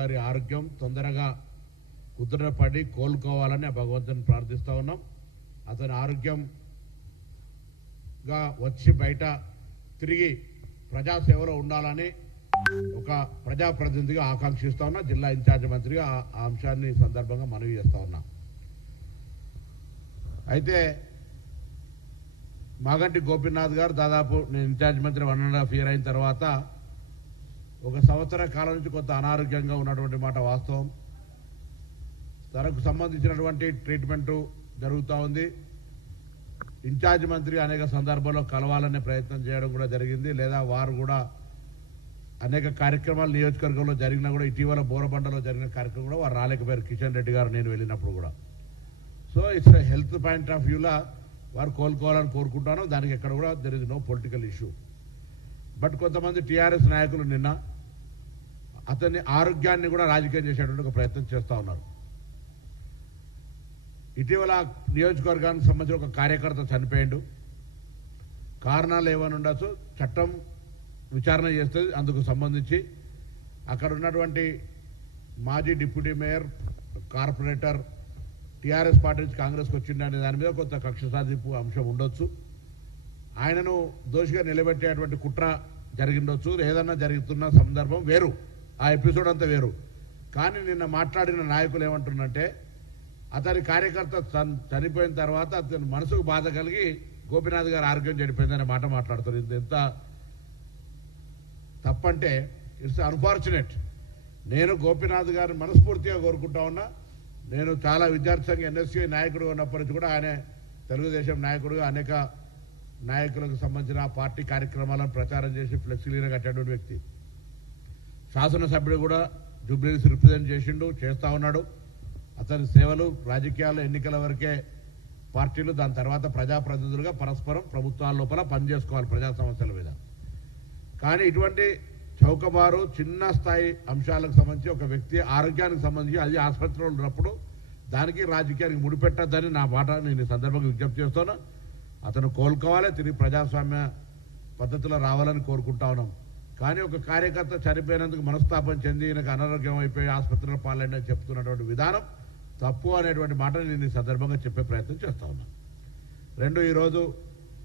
గారి ఆరోగ్యం తొందరగా కుదుటపడి కోలుకోవాలని భగవంతుని ప్రార్థిస్తా ఉన్నాం. అతని ఆరోగ్యంగా వచ్చి బయట తిరిగి ప్రజాసేవలో ఉండాలని ఒక ప్రజాప్రతినిధిగా ఆకాంక్షిస్తా ఉన్నా. జిల్లా ఇన్ఛార్జ్ మంత్రిగా ఆ అంశాన్ని సందర్భంగా మనవి చేస్తా ఉన్నా. అయితే మాగంటి గోపీనాథ్ గారు దాదాపు నేను ఇన్ఛార్జ్ మంత్రి 1.5 years అయిన తర్వాత ఒక సంవత్సర కాలం నుంచి కొంత అనారోగ్యంగా ఉన్నటువంటి మాట వాస్తవం. తనకు సంబంధించినటువంటి ట్రీట్మెంటు జరుగుతూ ఉంది. ఇన్ఛార్జ్ మంత్రి అనేక సందర్భాల్లో కలవాలనే ప్రయత్నం చేయడం కూడా జరిగింది. లేదా వారు కూడా అనేక కార్యక్రమాలు నియోజకవర్గంలో జరిగినా కూడా ఇటీవల బోరబండలో జరిగిన కార్యక్రమం కూడా వారు రాలేకపోయారు. కిషన్ రెడ్డి గారు నేను వెళ్ళినప్పుడు కూడా. So it's health point of వ్యూలా వారు కోలుకోవాలని కోరుకుంటాను. దానికి ఎక్కడ కూడా there is no political issue. But కొంతమంది టీఆర్ఎస్ నాయకులు నిన్న అతని ఆరోగ్యాన్ని కూడా రాజకీయం చేసేటువంటి ఒక ప్రయత్నం చేస్తూ ఉన్నారు. ఇటీవల నియోజకవర్గానికి సంబంధించిన ఒక కార్యకర్త చనిపోయాడు. కారణాలు ఏమైనా ఉండొచ్చు, చట్టం విచారణ చేస్తుంది. అందుకు సంబంధించి అక్కడ ఉన్నటువంటి మాజీ deputy mayor, corporator TRS party నుంచి కాంగ్రెస్కి వచ్చిండనే దాని మీద కొంత కక్ష సాధింపు అంశం ఉండొచ్చు. ఆయనను దోషిగా నిలబెట్టేటువంటి కుట్ర జరిగిండొచ్చు. ఏదన్నా జరుగుతున్న సందర్భం వేరు, ఆ ఎపిసోడ్ అంతా వేరు. కానీ నిన్న మాట్లాడిన నాయకులు ఏమంటున్నారంటే అతని కార్యకర్త చనిపోయిన తర్వాత అతని మనసుకు బాధ కలిగి గోపీనాథ్ గారు ఆరోగ్యం చెడిపోయిందనే మాట మాట్లాడుతారు. ఇది ఎంత తప్పంటే ఇట్స్ అన్ఫార్చునేట్. నేను గోపీనాథ్ గారిని మనస్ఫూర్తిగా కోరుకుంటా ఉన్నా. నేను చాలా విద్యార్థి సంఘ ఎన్ఎస్సీ నాయకుడుగా ఉన్నప్పటి నుంచి కూడా ఆయన తెలుగుదేశం నాయకుడుగా అనేక నాయకులకు సంబంధించిన పార్టీ కార్యక్రమాలను ప్రచారం చేసి ఫ్లెక్సీగా కట్టేటువంటి వ్యక్తి. శాసనసభ్యుడు కూడా జూబ్లీస్ రిప్రజెంట్ చేసిండు, చేస్తూ ఉన్నాడు. అతని సేవలు రాజకీయాల్లో ఎన్నికల వరకే పార్టీలు, దాని తర్వాత ప్రజాప్రతినిధులుగా పరస్పరం ప్రభుత్వాల లోపల పనిచేసుకోవాలి ప్రజా సమస్యల మీద. కానీ ఇటువంటి చౌకబారు చిన్న స్థాయి అంశాలకు సంబంధించి ఒక వ్యక్తి ఆరోగ్యానికి సంబంధించి అది ఆసుపత్రిలో ఉన్నప్పుడు దానికి రాజకీయానికి ముడిపెట్టద్దని నా మాట నేను ఈ సందర్భంగా విజ్ఞప్తి చేస్తున్నా. అతను కోలుకోవాలి, తిరిగి ప్రజాస్వామ్య పద్ధతిలో రావాలని కోరుకుంటా ఉన్నాం. కానీ ఒక కార్యకర్త చనిపోయినందుకు మనస్తాపం చెంది ఈయనకు అనారోగ్యం అయిపోయి ఆసుపత్రిలో పాలైందని చెప్తున్నటువంటి విధానం తప్పు అనేటువంటి మాట నేను ఈ సందర్భంగా చెప్పే ప్రయత్నం చేస్తా ఉన్నా. రెండు, ఈరోజు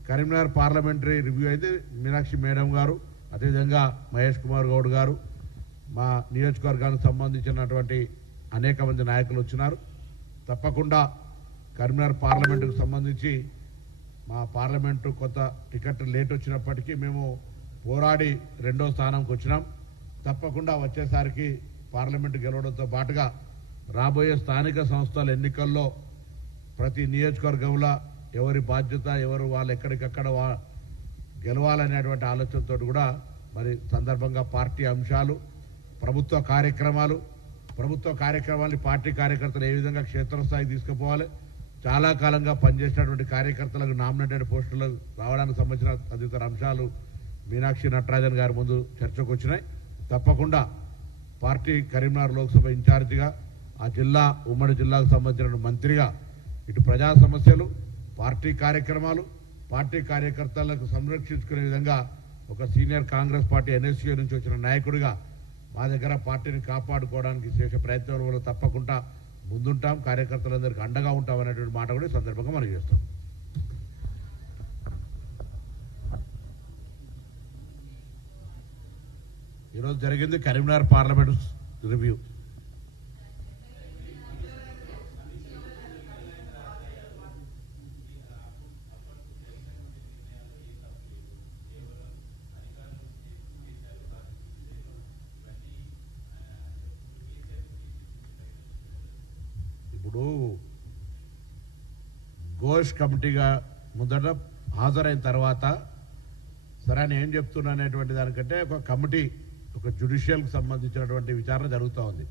కరీంనగర్ పార్లమెంటరీ రివ్యూ అయితే మీనాక్షి మేడం గారు, అదేవిధంగా మహేష్ కుమార్ గౌడ్ గారు, మా నియోజకవర్గానికి సంబంధించినటువంటి అనేక మంది నాయకులు వచ్చినారు. తప్పకుండా కరీంనగర్ పార్లమెంటుకు సంబంధించి మా పార్లమెంటు కొంత టికెట్ లేట్ వచ్చినప్పటికీ మేము పోరాడి 2వ స్థానంకి వచ్చినాం. తప్పకుండా వచ్చేసరికి పార్లమెంటు గెలవడంతో పాటుగా రాబోయే స్థానిక సంస్థల ఎన్నికల్లో ప్రతి నియోజకవర్గంలో ఎవరి బాధ్యత ఎవరు వాళ్ళు ఎక్కడికక్కడ గెలవాలనేటువంటి ఆలోచనతో కూడా మరి సందర్భంగా పార్టీ అంశాలు, ప్రభుత్వ కార్యక్రమాన్ని పార్టీ కార్యకర్తలు ఏ విధంగా క్షేత్రస్థాయికి తీసుకుపోవాలి, చాలా కాలంగా పనిచేసినటువంటి కార్యకర్తలకు నామినేటెడ్ పోస్టులు రావడానికి సంబంధించిన తదితర అంశాలు మీనాక్షి నటరాజన్ గారి ముందు చర్చకు వచ్చినాయి. తప్పకుండా పార్టీ కరీంనగర్ లోక్సభ ఇన్ఛార్జిగా ఆ జిల్లా ఉమ్మడి జిల్లాకు సంబంధించిన మంత్రిగా ఇటు ప్రజా సమస్యలు, పార్టీ కార్యక్రమాలు, పార్టీ కార్యకర్తలకు సంరక్షించుకునే విధంగా ఒక సీనియర్ కాంగ్రెస్ పార్టీ ఎన్ఎస్సీ నుంచి వచ్చిన నాయకుడిగా మా దగ్గర పార్టీని కాపాడుకోవడానికి చేసే ప్రయత్నంలో తప్పకుండా ముందుంటాం, కార్యకర్తలందరికీ అండగా ఉంటాం అనేటువంటి మాట కూడా ఈ సందర్భంగా మనం చేస్తాం. ఈరోజు జరిగింది కరీంనగర్ పార్లమెంట్ రివ్యూ. ఇప్పుడు ఘోష్ కమిటీగా మొదట హాజరైన తర్వాత సరే అని ఏం చెప్తున్నా అనేటువంటి దానికంటే ఒక కమిటీ, ఒక జ్యుడిషియల్కి సంబంధించినటువంటి విచారణ జరుగుతూ ఉంది.